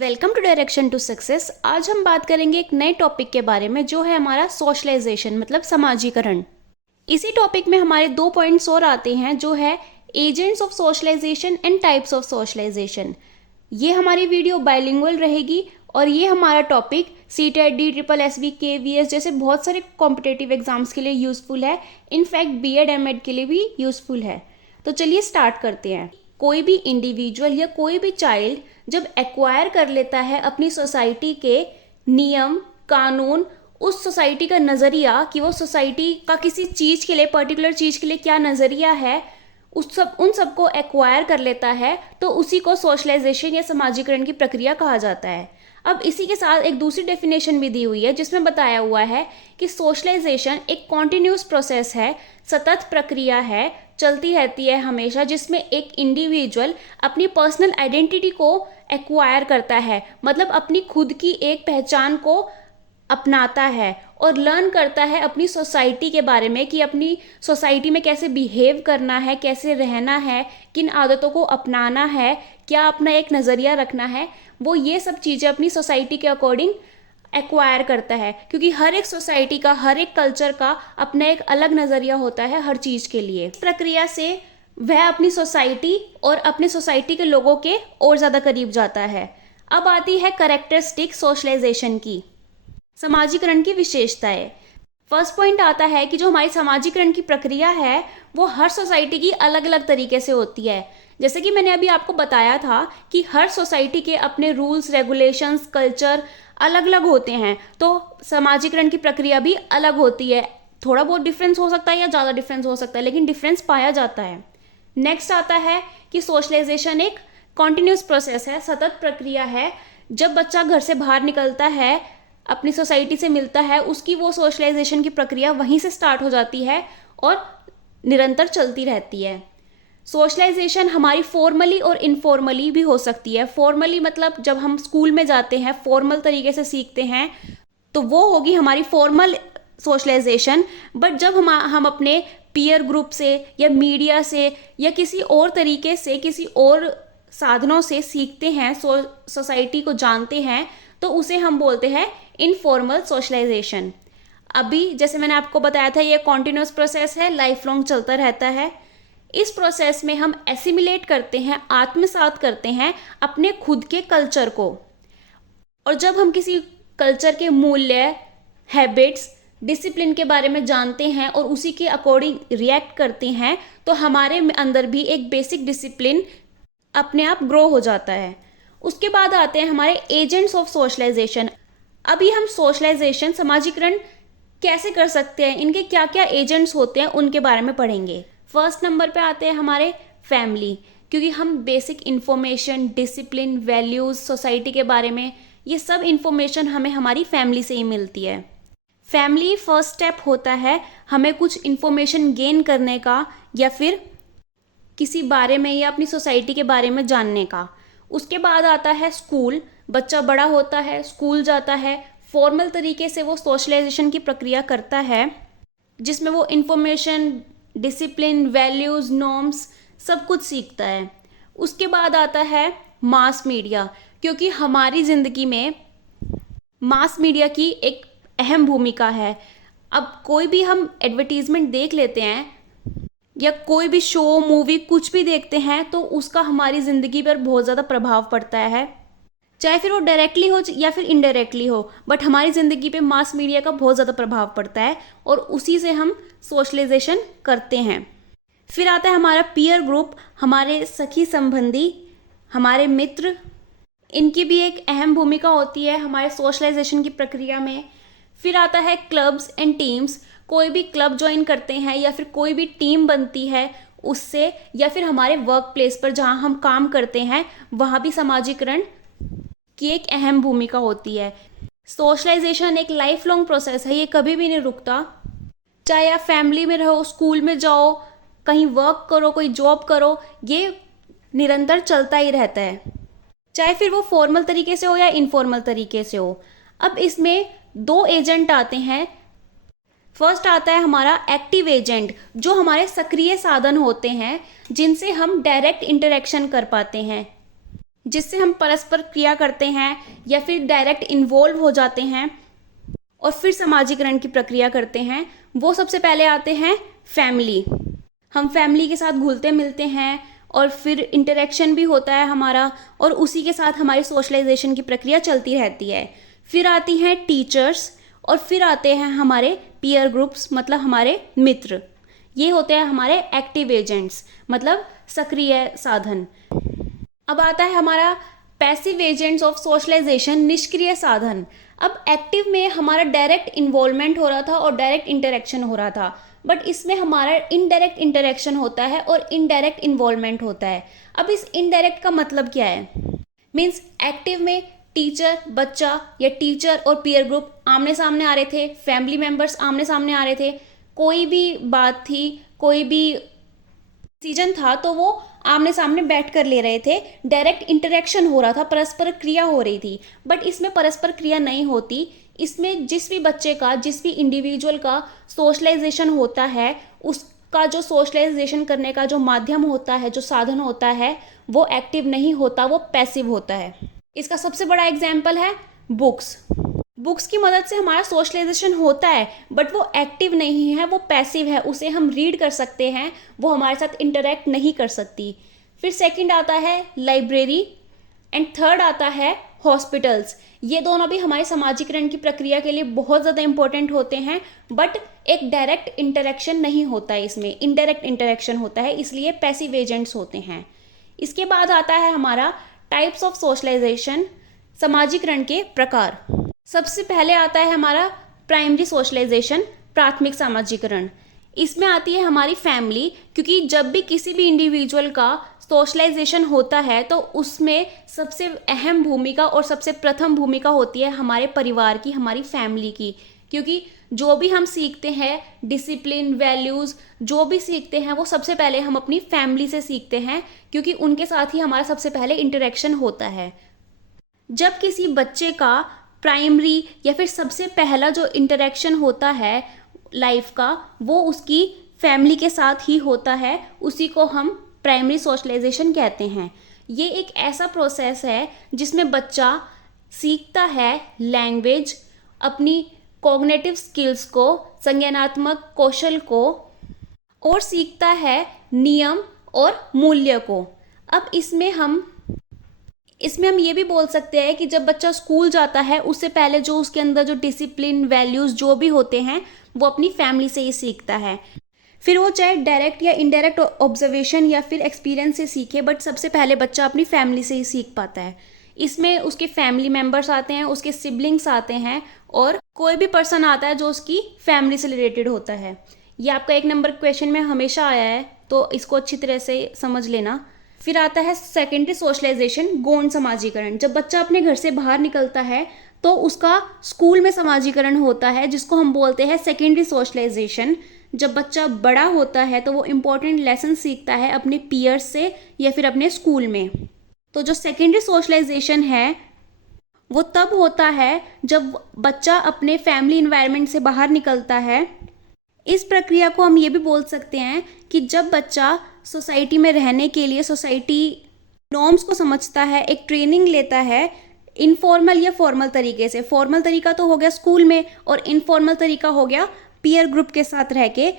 Welcome to direction to success. आज हम बात करेंगे एक नए टॉपिक के बारे में जो है हमारा सोशलाइजेशन मतलब समाजीकरण। इसी टॉपिक में हमारे 2 पॉइंट्स और आते हैं जो है agents of socialization and types of socialization. ये हमारी वीडियो बाइलिंगुअल रहेगी और ये हमारा टॉपिक सीटेट, DSSB, KVS जैसे बहुत सारे कॉम्पिटेटिव एग्जाम्स के लिए यूजफुल है। इनफैक्ट BEd MAd के लिए भी यूजफुल है। तो चलिए स्टार्ट करते हैं। कोई भी इंडिविजुअल या कोई भी चाइल्ड जब एक्वायर कर लेता है अपनी सोसाइटी के नियम कानून, उस सोसाइटी का नज़रिया कि वो सोसाइटी का किसी चीज़ के लिए, पर्टिकुलर चीज़ के लिए क्या नज़रिया है, उन सबको एक्वायर कर लेता है, तो उसी को सोशलाइजेशन या समाजीकरण की प्रक्रिया कहा जाता है। अब इसी के साथ एक दूसरी डेफिनेशन भी दी हुई है जिसमें बताया हुआ है कि सोशलाइजेशन एक कॉन्टिन्यूस प्रोसेस है, सतत प्रक्रिया है, चलती रहती है हमेशा, जिसमें एक इंडिविजुअल अपनी पर्सनल आइडेंटिटी को एक्वायर करता है, मतलब अपनी खुद की एक पहचान को अपनाता है और लर्न करता है अपनी सोसाइटी के बारे में कि अपनी सोसाइटी में कैसे बिहेव करना है, कैसे रहना है, किन आदतों को अपनाना है, क्या अपना एक नज़रिया रखना है। वो ये सब चीज़ें अपनी सोसाइटी के अकॉर्डिंग एक्वायर करता है, क्योंकि हर एक सोसाइटी का, हर एक कल्चर का अपना एक अलग नज़रिया होता है हर चीज़ के लिए। इस प्रक्रिया से वह अपनी सोसाइटी और अपने सोसाइटी के लोगों के और ज़्यादा करीब जाता है। अब आती है कैरेक्टरिस्टिक सोशलाइजेशन की, समाजीकरण की विशेषताएं। फर्स्ट पॉइंट आता है कि जो हमारी समाजीकरण की प्रक्रिया है वो हर सोसाइटी की अलग अलग तरीके से होती है। जैसे कि मैंने अभी आपको बताया था कि हर सोसाइटी के अपने रूल्स, रेगुलेशंस, कल्चर अलग अलग होते हैं, तो समाजीकरण की प्रक्रिया भी अलग होती है। थोड़ा बहुत डिफरेंस हो सकता है या ज़्यादा डिफरेंस हो सकता है, लेकिन डिफरेंस पाया जाता है। नेक्स्ट आता है कि सोशलाइजेशन एक कॉन्टिन्यूस प्रोसेस है, सतत प्रक्रिया है। जब बच्चा घर से बाहर निकलता है, अपनी सोसाइटी से मिलता है, उसकी वो सोशलाइजेशन की प्रक्रिया वहीं से स्टार्ट हो जाती है और निरंतर चलती रहती है। सोशलाइजेशन हमारी फॉर्मली और इनफॉर्मली भी हो सकती है। फॉर्मली मतलब जब हम स्कूल में जाते हैं, फॉर्मल तरीके से सीखते हैं, तो वो होगी हमारी फॉर्मल सोशलाइजेशन। बट जब हम अपने पीयर ग्रुप से या मीडिया से या किसी और तरीके से, किसी और साधनों से सीखते हैं, सोसाइटी को जानते हैं, तो उसे हम बोलते हैं इनफॉर्मल सोशलाइजेशन। अभी जैसे मैंने आपको बताया था, ये कॉन्टिन्यूस प्रोसेस है, लाइफ लॉन्ग चलता रहता है। इस प्रोसेस में हम एसिमिलेट करते हैं, आत्मसात करते हैं अपने खुद के कल्चर को। और जब हम किसी कल्चर के मूल्य, हैबिट्स, डिसिप्लिन के बारे में जानते हैं और उसी के अकॉर्डिंग रिएक्ट करते हैं, तो हमारे अंदर भी एक बेसिक डिसिप्लिन अपने आप ग्रो हो जाता है। उसके बाद आते हैं हमारे एजेंट्स ऑफ सोशलाइजेशन। अभी हम सोशलाइजेशन, समाजीकरण कैसे कर सकते हैं, इनके क्या क्या एजेंट्स होते हैं, उनके बारे में पढ़ेंगे। फर्स्ट नंबर पे आते हैं हमारे फैमिली, क्योंकि हम basic information, discipline, values, society के बारे में, ये सब इन्फॉर्मेशन हमें हमारी फैमिली से ही मिलती है। फैमिली फर्स्ट स्टेप होता है हमें कुछ इन्फॉर्मेशन गेन करने का या फिर किसी बारे में या अपनी सोसाइटी के बारे में जानने का। उसके बाद आता है स्कूल। बच्चा बड़ा होता है, स्कूल जाता है, फॉर्मल तरीके से वो सोशलाइजेशन की प्रक्रिया करता है, जिसमें वो इन्फॉर्मेशन, डिसिप्लिन, वैल्यूज़, नॉर्म्स सब कुछ सीखता है। उसके बाद आता है मास मीडिया, क्योंकि हमारी ज़िंदगी में मास मीडिया की एक अहम भूमिका है। अब कोई भी हम एडवर्टीज़मेंट देख लेते हैं या कोई भी शो, मूवी, कुछ भी देखते हैं, तो उसका हमारी ज़िंदगी पर बहुत ज़्यादा प्रभाव पड़ता है, चाहे फिर वो डायरेक्टली हो या फिर इनडायरेक्टली हो, बट हमारी ज़िंदगी पे मास मीडिया का बहुत ज़्यादा प्रभाव पड़ता है और उसी से हम सोशलाइजेशन करते हैं। फिर आता है हमारा पीयर ग्रुप, हमारे सखी संबंधी, हमारे मित्र, इनकी भी एक अहम भूमिका होती है हमारे सोशलाइजेशन की प्रक्रिया में। फिर आता है क्लब्स एंड टीम्स, कोई भी क्लब ज्वाइन करते हैं या फिर कोई भी टीम बनती है उससे, या फिर हमारे वर्क प्लेस पर जहाँ हम काम करते हैं वहाँ भी समाजीकरण की एक अहम भूमिका होती है। सोशलाइजेशन एक लाइफ लॉन्ग प्रोसेस है, ये कभी भी नहीं रुकता। चाहे आप फैमिली में रहो, स्कूल में जाओ, कहीं वर्क करो, कोई जॉब करो, ये निरंतर चलता ही रहता है, चाहे फिर वो फॉर्मल तरीके से हो या इनफॉर्मल तरीके से हो। अब इसमें 2 एजेंट आते हैं। फर्स्ट आता है हमारा एक्टिव एजेंट, जो हमारे सक्रिय साधन होते हैं जिनसे हम डायरेक्ट इंटरेक्शन कर पाते हैं। जिससे हम परस्पर क्रिया करते हैं या फिर डायरेक्ट इन्वॉल्व हो जाते हैं और फिर समाजीकरण की प्रक्रिया करते हैं, वो सबसे पहले आते हैं फैमिली। हम फैमिली के साथ घुलते मिलते हैं और फिर इंटरेक्शन भी होता है हमारा, और उसी के साथ हमारी सोशलाइजेशन की प्रक्रिया चलती रहती है। फिर आती हैं टीचर्स, और फिर आते हैं हमारे पीयर ग्रुप्स, मतलब हमारे मित्र। ये होते हैं हमारे एक्टिव एजेंट्स, मतलब सक्रिय साधन। अब आता है हमारा पैसिव एजेंट्स ऑफ सोशलाइजेशन, निष्क्रिय साधन। अब एक्टिव में हमारा डायरेक्ट इन्वॉल्वमेंट हो रहा था और डायरेक्ट इंटरेक्शन हो रहा था, बट इसमें हमारा इनडायरेक्ट इंटरेक्शन होता है और इनडायरेक्ट इन्वॉल्वमेंट होता है। अब इस इनडायरेक्ट का मतलब क्या है? मीन्स एक्टिव में टीचर, बच्चा या टीचर और पीयर ग्रुप आमने सामने आ रहे थे, फैमिली मेंबर्स आमने सामने आ रहे थे, कोई भी बात थी, कोई भी डिसीजन था तो वो आमने सामने बैठ कर ले रहे थे, डायरेक्ट इंटरेक्शन हो रहा था, परस्पर क्रिया हो रही थी। बट इसमें परस्पर क्रिया नहीं होती। इसमें जिस भी बच्चे का, जिस भी इंडिविजुअल का सोशलाइजेशन होता है, उसका जो सोशलाइजेशन करने का जो माध्यम होता है, जो साधन होता है, वो एक्टिव नहीं होता, वो पैसिव होता है। इसका सबसे बड़ा एग्जाम्पल है बुक्स। बुक्स की मदद से हमारा सोशलाइजेशन होता है, बट वो एक्टिव नहीं है, वो पैसिव है। उसे हम रीड कर सकते हैं, वो हमारे साथ इंटरेक्ट नहीं कर सकती। फिर सेकंड आता है लाइब्रेरी, एंड थर्ड आता है हॉस्पिटल्स। ये दोनों भी हमारे समाजीकरण की प्रक्रिया के लिए बहुत ज़्यादा इंपॉर्टेंट होते हैं, बट एक डायरेक्ट इंटरेक्शन नहीं होता है, इसमें इनडायरेक्ट इंटरेक्शन होता है, इसलिए पैसिव एजेंट्स होते हैं। इसके बाद आता है हमारा टाइप्स ऑफ सोशलाइजेशन, समाजीकरण के प्रकार। सबसे पहले आता है हमारा प्राइमरी सोशलाइजेशन, प्राथमिक समाजीकरण। इसमें आती है हमारी फैमिली, क्योंकि जब भी किसी भी इंडिविजुअल का सोशलाइजेशन होता है तो उसमें सबसे अहम भूमिका और सबसे प्रथम भूमिका होती है हमारे परिवार की, हमारी फैमिली की। क्योंकि जो भी हम सीखते हैं, डिसिप्लिन, वैल्यूज़ जो भी सीखते हैं, वो सबसे पहले हम अपनी फैमिली से सीखते हैं, क्योंकि उनके साथ ही हमारा सबसे पहले इंटरेक्शन होता है। जब किसी बच्चे का प्राइमरी या फिर सबसे पहला जो इंटरेक्शन होता है लाइफ का, वो उसकी फैमिली के साथ ही होता है, उसी को हम प्राइमरी सोशलाइजेशन कहते हैं। ये एक ऐसा प्रोसेस है जिसमें बच्चा सीखता है लैंग्वेज, अपनी कॉग्निटिव स्किल्स को, संज्ञानात्मक कौशल को, और सीखता है नियम और मूल्य को। अब इसमें हम ये भी बोल सकते हैं कि जब बच्चा स्कूल जाता है, उससे पहले जो उसके अंदर जो डिसिप्लिन, वैल्यूज़ जो भी होते हैं, वो अपनी फैमिली से ही सीखता है। फिर वो चाहे डायरेक्ट या इनडायरेक्ट ऑब्जर्वेशन या फिर एक्सपीरियंस से सीखे, बट सबसे पहले बच्चा अपनी फैमिली से ही सीख पाता है। इसमें उसके फैमिली मेम्बर्स आते हैं, उसके सिबलिंग्स आते हैं, और कोई भी पर्सन आता है जो उसकी फैमिली से रिलेटेड होता है। ये आपका 1 नंबर क्वेश्चन में हमेशा आया है, तो इसको अच्छी तरह से समझ लेना। फिर आता है सेकेंडरी सोशलाइजेशन, गौण समाजीकरण। जब बच्चा अपने घर से बाहर निकलता है तो उसका स्कूल में समाजीकरण होता है, जिसको हम बोलते हैं सेकेंडरी सोशलाइजेशन। जब बच्चा बड़ा होता है तो वो इम्पोर्टेंट लेसन सीखता है अपने पीयर्स से या फिर अपने स्कूल में। तो जो सेकेंडरी सोशलाइजेशन है वो तब होता है जब बच्चा अपने फैमिली इन्वायरमेंट से बाहर निकलता है। इस प्रक्रिया को हम ये भी बोल सकते हैं कि जब बच्चा सोसाइटी में रहने के लिए सोसाइटी नॉर्म्स को समझता है, एक ट्रेनिंग लेता है इनफॉर्मल या फॉर्मल तरीके से। फॉर्मल तरीका तो हो गया स्कूल में, और इनफॉर्मल तरीका हो गया पीयर ग्रुप के साथ रह के,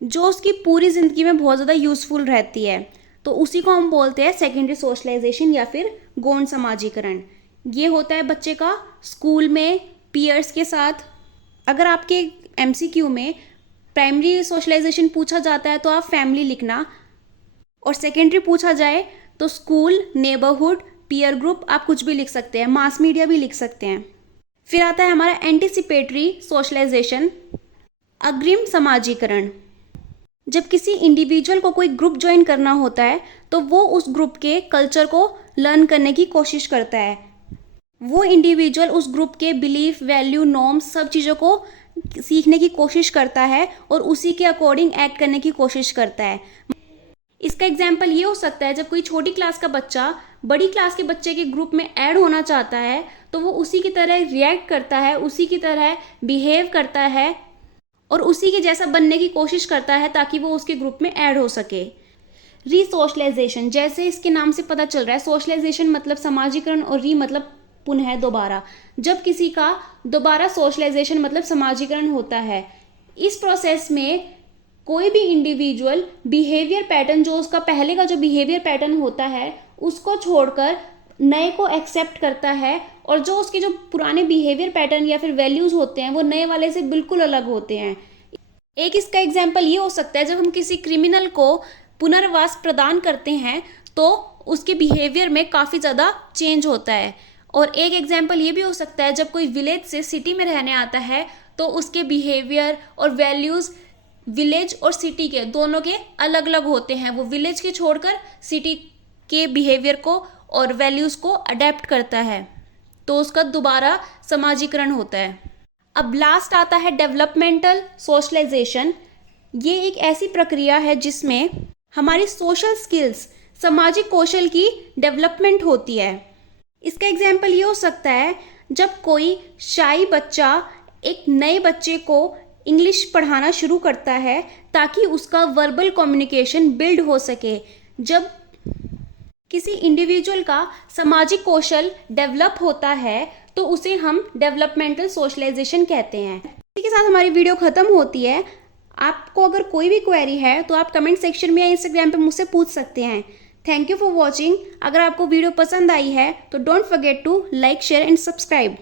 जो उसकी पूरी ज़िंदगी में बहुत ज़्यादा यूज़फुल रहती है। तो उसी को हम बोलते हैं सेकेंडरी सोशलाइजेशन या फिर गौण समाजीकरण। ये होता है बच्चे का स्कूल में पीयर्स के साथ। अगर आपके MCQ में प्राइमरी सोशलाइजेशन पूछा जाता है तो आप फैमिली लिखना, और सेकेंडरी पूछा जाए तो स्कूल, नेबरहुड, पीयर ग्रुप, आप कुछ भी लिख सकते हैं, मास मीडिया भी लिख सकते हैं। फिर आता है हमारा एंटीसिपेटरी सोशलाइजेशन, अग्रिम समाजीकरण। जब किसी इंडिविजुअल को कोई ग्रुप ज्वाइन करना होता है तो वो उस ग्रुप के कल्चर को लर्न करने की कोशिश करता है। वो इंडिविजुअल उस ग्रुप के बिलीफ, वैल्यू, नॉर्म्स, सब चीज़ों को सीखने की कोशिश करता है और उसी के अकॉर्डिंग एक्ट करने की कोशिश करता है। इसका एग्जाम्पल ये हो सकता है, जब कोई छोटी क्लास का बच्चा बड़ी क्लास के बच्चे के ग्रुप में ऐड होना चाहता है तो वो उसी की तरह रिएक्ट करता है, उसी की तरह बिहेव करता है और उसी के जैसा बनने की कोशिश करता है ताकि वो उसके ग्रुप में ऐड हो सके। रीसोशलाइजेशन, जैसे इसके नाम से पता चल रहा है, सोशलाइजेशन मतलब समाजीकरण और री मतलब पुनः दोबारा। जब किसी का दोबारा सोशलाइजेशन मतलब समाजीकरण होता है, इस प्रोसेस में कोई भी इंडिविजुअल बिहेवियर पैटर्न, जो उसका पहले का जो बिहेवियर पैटर्न होता है उसको छोड़कर नए को एक्सेप्ट करता है, और जो उसके जो पुराने बिहेवियर पैटर्न या फिर वैल्यूज होते हैं वो नए वाले से बिल्कुल अलग होते हैं। एक इसका एग्जाम्पल ये हो सकता है, जब हम किसी क्रिमिनल को पुनर्वास प्रदान करते हैं तो उसके बिहेवियर में काफ़ी ज़्यादा चेंज होता है। और एक एग्जाम्पल ये भी हो सकता है, जब कोई विलेज से सिटी में रहने आता है तो उसके बिहेवियर और वैल्यूज़ विलेज और सिटी के दोनों के अलग अलग होते हैं। वो विलेज के छोड़कर सिटी के बिहेवियर को और वैल्यूज़ को अडेप्ट करता है, तो उसका दोबारा समाजीकरण होता है। अब लास्ट आता है डेवलपमेंटल सोशलाइजेशन। ये एक ऐसी प्रक्रिया है जिसमें हमारी सोशल स्किल्स, सामाजिक कौशल की डेवलपमेंट होती है। इसका एग्जाम्पल ये हो सकता है, जब कोई शाई बच्चा एक नए बच्चे को इंग्लिश पढ़ाना शुरू करता है ताकि उसका वर्बल कम्युनिकेशन बिल्ड हो सके। जब किसी इंडिविजुअल का सामाजिक कौशल डेवलप होता है तो उसे हम डेवलपमेंटल सोशलाइजेशन कहते हैं। इसी के साथ हमारी वीडियो ख़त्म होती है। आपको अगर कोई भी क्वेरी है तो आप कमेंट सेक्शन में या इंस्टाग्राम पे मुझसे पूछ सकते हैं। Thank you for watching. अगर आपको वीडियो पसंद आई है तो don't forget to like, share and subscribe.